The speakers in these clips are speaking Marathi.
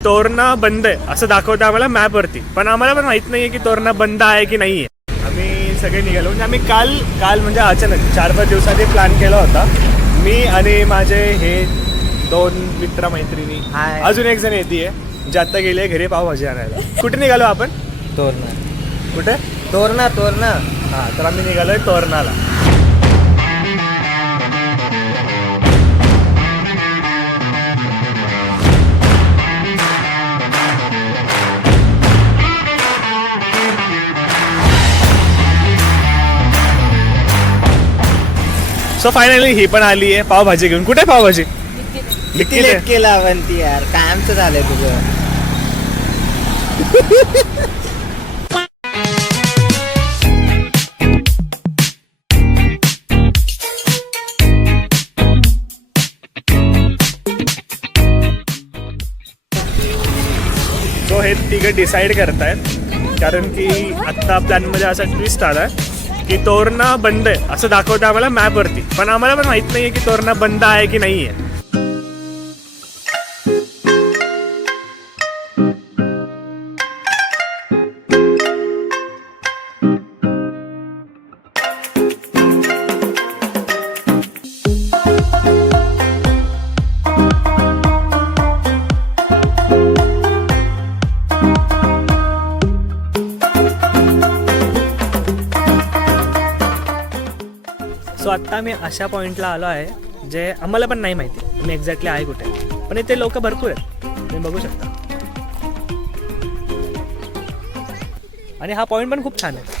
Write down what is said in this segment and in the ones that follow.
तोरणा बंद आहे असं दाखवतं आम्हाला मॅपवरती, पण आम्हाला पण माहित नाहीये की तोरणा बंद आहे की नाहीये. आम्ही सगळे निघालो म्हणजे आम्ही काल म्हणजे अचानक 4-5 दिवसांनी प्लॅन केला होता. मी आणि माझे हे 2 मित्र-मैत्रिणी, अजून एक जण येते जे आता गेले घरी पावभाजी आणायला. कुठे निघालो आपण? तोरणा. कुठे? तोरणा. हां, तर आम्ही निघालोय तोरणाला. सो फायनली ही पण आली आहे पावभाजी घेऊन. कुठे पावभाजी? किती लेट केला अवंती यार, कायमचं झालंय तुझं. सो हे तिघं डिसाईड करतायत, कारण की आत्ता प्लॅनमध्ये असा ट्विस्ट आला आहे की तोरणा बंद आहे असं दाखवतं आम्हाला मॅपवरती, पण आम्हाला पण माहित नाहीये की तोरणा बंद आहे की नाही आहे. सो आत्ता आम्ही अशा पॉईंटला आलो आहे जे आम्हाला पण नाही माहिती मी एक्झॅक्टली आहे कुठे, पण इथे लोक भरपूर आहेत, तुम्ही बघू शकता. आणि हा पॉईंट पण खूप छान आहे.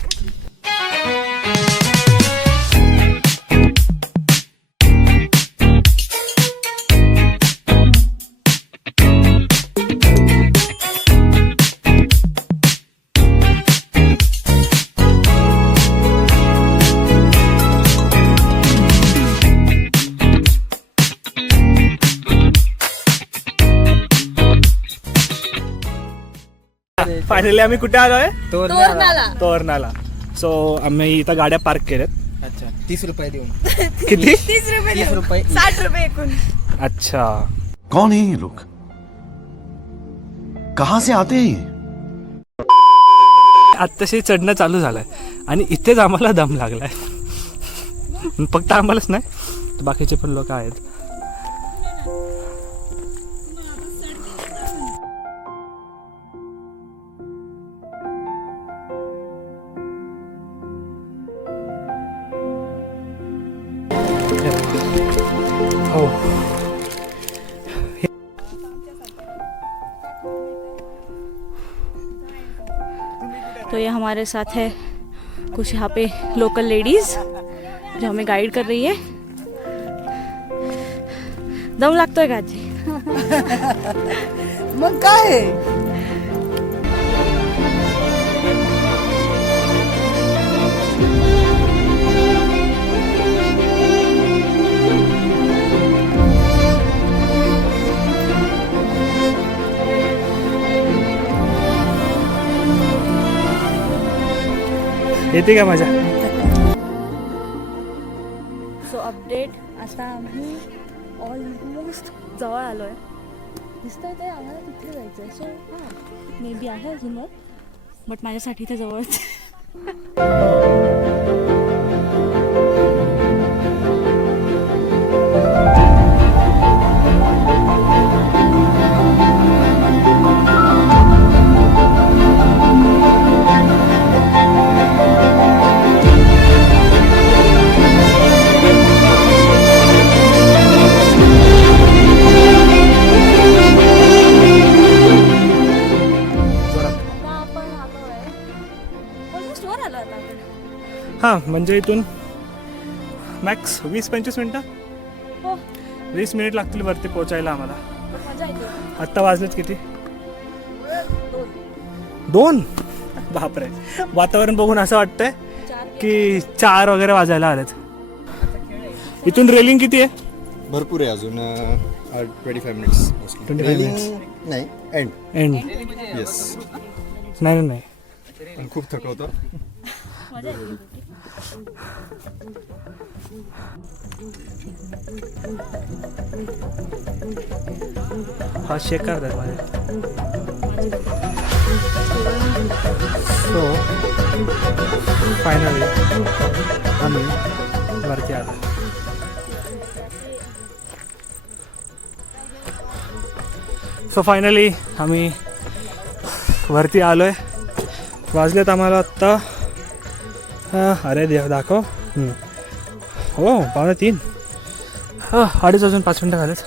फायनली आम्ही कुठे आलो आहे? तोरणाला. सो आम्ही इथं गाड्या पार्क केल्यात. अच्छा, 30 रुपये देऊन. किती? 30 रुपये. 30 रुपये. 60 रुपये एकूण. अच्छा, कौन है ये लोग, कहाँ से आते हैं? आत्ताशी चढणं चालू झालंय आणि इथेच आम्हाला दम लागलाय. फक्त आम्हालाच नाही, बाकीचे पण लोक आहेत. हो, तो ये हमारे साथ है कुछ यहाँ पे लोकल लेडीज जो हमें गाइड कर रही है. दम लागतोय का आजी? मग काय? येते का मजा? सो अपडेट, आता आम्ही ऑलमोस्ट जवळ आलो आहे. दिसतंय ते आम्हाला तिथे जायचं आहे. सो हां, मे बी आहे अजून वर, बट माझ्यासाठी ते जवळच. हां, म्हणजे इथून मॅक्स 20-25 मिनटं, हो, 20 मिनिट लागतील वरती पोचायला आम्हाला. मजा येते. आत्ता वाजलेत किती? 2. बापरे, वातावरण बघून असं वाटतंय की 4 वगैरे वाजायला आलेत. इथून रेलिंग किती आहे? भरपूर आहे अजून. 25 मिनिट्स. 25 मिनिट्स नाही, एंड. येस. नाही खूप थकवतं. मजा येते. हा शेक करतात माझे. फायनली आम्ही वरती आलो. सो फायनली आम्ही वरती आलो आहे. वाजलेत आम्हाला आत्ता अरे देव दाखव. हो 2:45. 2:30 वाजून 5 मिनटं झालेत.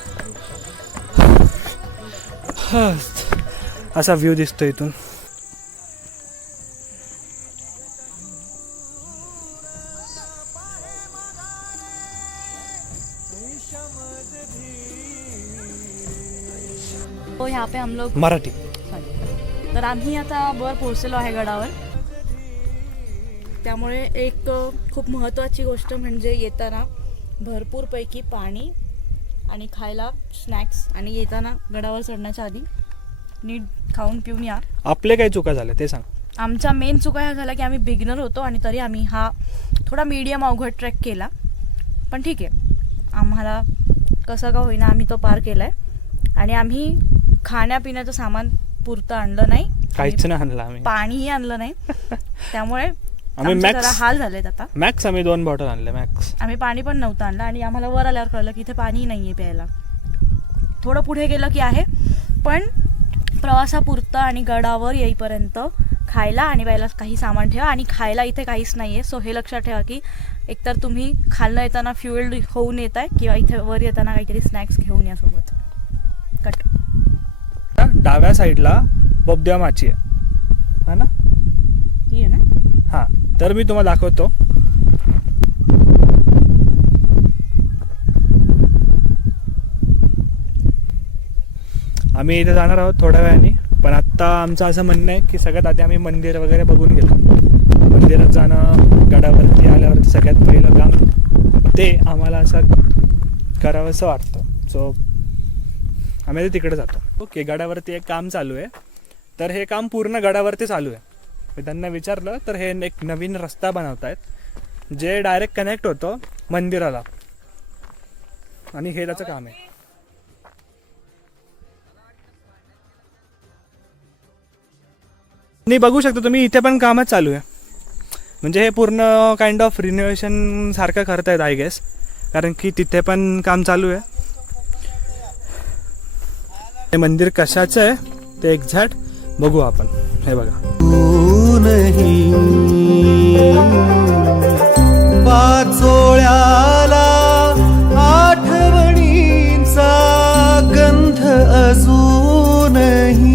असा व्ह्यू दिसतो इथून. तो यहाँ पे हम लोग मराठी. तर आम्ही आता वर पोहोचलेलो आहे गडावर. त्यामुळे एक खूप महत्त्वाची गोष्ट म्हणजे येताना भरपूरपैकी पाणी आणि खायला स्नॅक्स आणि येताना गडावर चढण्याच्या आधी नीट खाऊन पिऊन या. आपले काही चुका झाल्या ते सांग. आमच्या मेन चुका ह्या झाल्या की आम्ही बिगिनर होतो आणि तरी आम्ही हा थोडा मीडियम अवघड ट्रेक केला. पण ठीक आहे, आम्हाला कसं का होईना आम्ही तो पार केला आहे. आणि आम्ही खाण्यापिण्याचं सामान पुरतं आणलं नाही, काहीच नाही आणलं आम्ही. पाणीही आणलं नाही. त्यामुळे आम्ही आमचे जरा मॅक्स हाल झालेत आता. मॅक्स आम्ही 2 बॉटल आणले मॅक्स. आम्ही पाणी पण नव्हतं आणलं आणि आम्हाला वर आल्यावर कळलं की इथे पाणी नाही आहे प्यायला. थोडं पुढे गेलं की आहे, पण प्रवासापुरतं आणि गडावर येईपर्यंत खायला आणि प्यायला काही सामान ठेवा. आणि खायला इथे काहीच नाही आहे. सो हे लक्षात ठेवा की एकतर तुम्ही खालनं येताना फ्युएल्ड होऊन येत आहे किंवा इथे वर येताना काहीतरी स्नॅक्स घेऊन या सोबत. कट. डाव्या साईडला बोबद्या माची आहे, है ना? ती आहे ना? हां, तर मी तुम्हाला दाखवतो. आम्ही इथे जाणार आहोत थोड्या वेळाने. पण आत्ता आमचं असं म्हणणं आहे की सगळ्यात आधी आम्ही मंदिर वगैरे बघून गेलो. मंदिरात जाणं गडावरती आल्यावरती सगळ्यात पहिलं काम ते आम्हाला असं करावंसं वाटतं. सो आम्ही तिकडे जातो. ओके, गडावरती एक काम चालू आहे. तर हे काम पूर्ण गडावरती चालू आहे. मी त्यांना विचारलं तर हे एक नवीन रस्ता बनवत आहेत जे डायरेक्ट कनेक्ट होतं मंदिराला. आणि हे त्याचं काम आहे. आणि बघू शकता तुम्ही इथे पण कामच चालू आहे. म्हणजे हे पूर्ण काइंड ऑफ रिनोव्हेशन सारखं करतायत आय गेस, कारण की तिथे पण काम चालू आहे. हे मंदिर कशाचं आहे ते एक्झॅक्ट बघू आपण. हे बघा, पाचोळ्याला आठवणींचा गंध अजूनही.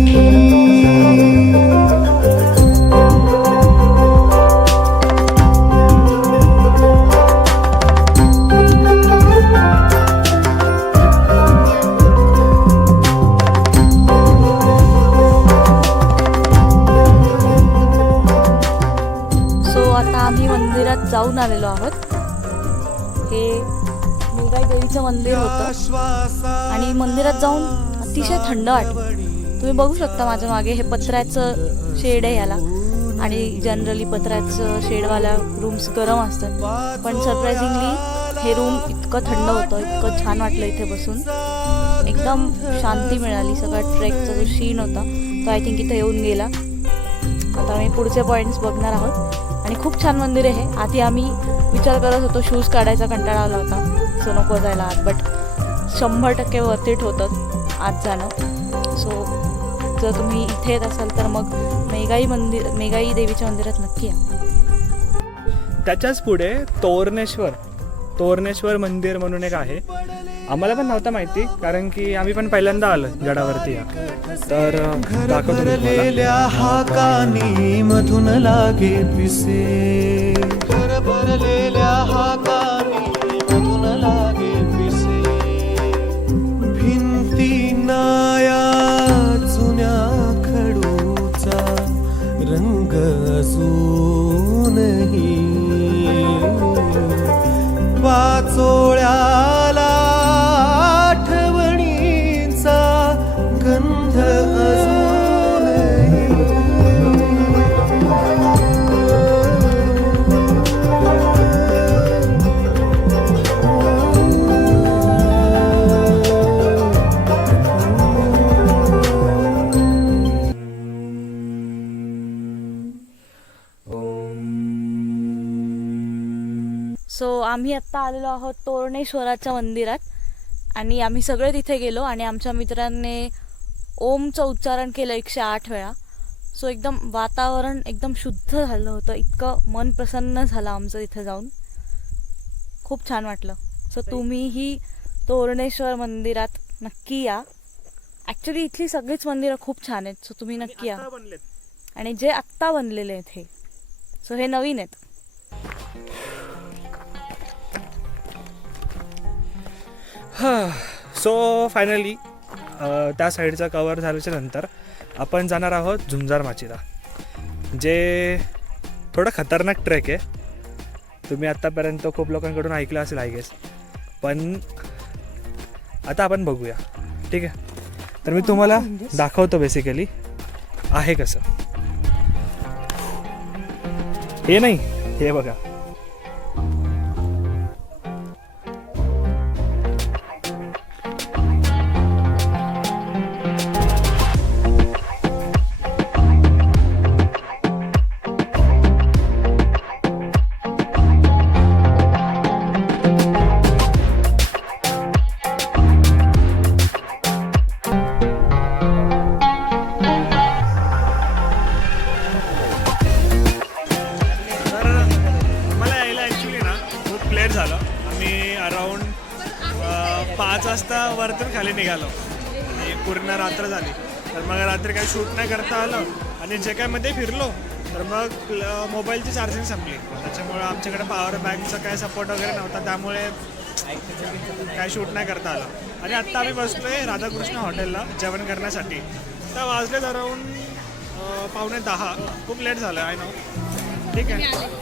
जाऊन आलेलो आहोत. हे मेघाई देवीचं मंदिर होतं आणि मंदिरात जाऊन अतिशय थंड वाटतं. तुम्ही बघू शकता माझ्या मागे हे पत्र्याचं शेड आहे याला. आणि जनरली पत्र्याचं शेडवाल्या रूम्स गरम असतात, पण सरप्रायझिंगली हे रूम इतकं थंड होतं, इतकं छान वाटलं इथे बसून. एकदम शांती मिळाली. सगळा ट्रेकचा जो शीन होता तो आय थिंक इथे येऊन गेला. आता आम्ही पुढचे पॉईंट्स बघणार आहोत. आणि खूप छान मंदिर आहे. आधी आम्ही विचार करत होतो शूज काढायचा कंटाळा आला होता, सो नको जायला आत. बट 100% वर्थ इट होतं आत जाणं. सो जर तुम्ही इथे येत असाल तर मग मेघाई देवीच्या मंदिरात नक्की या. त्याच्याच पुढे तोरणेश्वर मंदिर म्हणून एक आहे. आम्हाला पण नव्हतं माहिती, कारण की आम्ही पण पहिल्यांदा आलो गडावरती. तर दाखवतो हाकानी मधून लागे पिसे. भरलेल्या हाकानी मधून लागे पिसे. भिंती नाया जुन्या खडूचा रंग अजूनही. पाचोळ्याला आठवणींचा गंध अजूनही. सो आम्ही आत्ता आलेलो आहोत तोरणेश्वराच्या मंदिरात आणि आम्ही सगळे तिथे गेलो आणि आमच्या मित्रांनी ओमचं उच्चारण केलं 108 वेळा. सो एकदम वातावरण एकदम शुद्ध झालं होतं, इतकं मन प्रसन्न झालं आमचं तिथे जाऊन, खूप छान वाटलं. सो तुम्हीही तोरणेश्वर मंदिरात नक्की या. ॲक्च्युली इथली सगळीच मंदिरं खूप छान आहेत, सो तुम्ही नक्की या. आता बनलेत. आणि जे आत्ता बनलेले आहेत हे, सो हे नवीन आहेत. सो फायनली त्या साईडचा कवर झाल्याच्या नंतर आपण जाणार आहोत झुंजार माचीला, जे थोडं खतरनाक ट्रेक आहे. तुम्ही आत्तापर्यंत खूप लोकांकडून ऐकलं असेल आय गेस, पण आता आपण बघूया. ठीक आहे, तर मी तुम्हाला दाखवतो बेसिकली आहे कसं. हे नाही, हे बघा. झालं. आम्ही अराऊंड 5 वाजता वरतून खाली निघालो आणि पूर्ण रात्र झाली. तर मग रात्री काही शूट नाही करता आलं आणि जे काय मध्ये फिरलो तर मग मोबाईलची चार्जिंग संपली. त्याच्यामुळे आमच्याकडे पॉवर बँकचा काय सपोर्ट वगैरे नव्हता, त्यामुळे काय शूट नाही करता आलं. आणि आत्ता आम्ही बसलोय राधाकृष्ण हॉटेलला जेवण करण्यासाठी. तर वाजले अराऊंड 9:15. खूप लेट झालं आहे ना. ठीक आहे.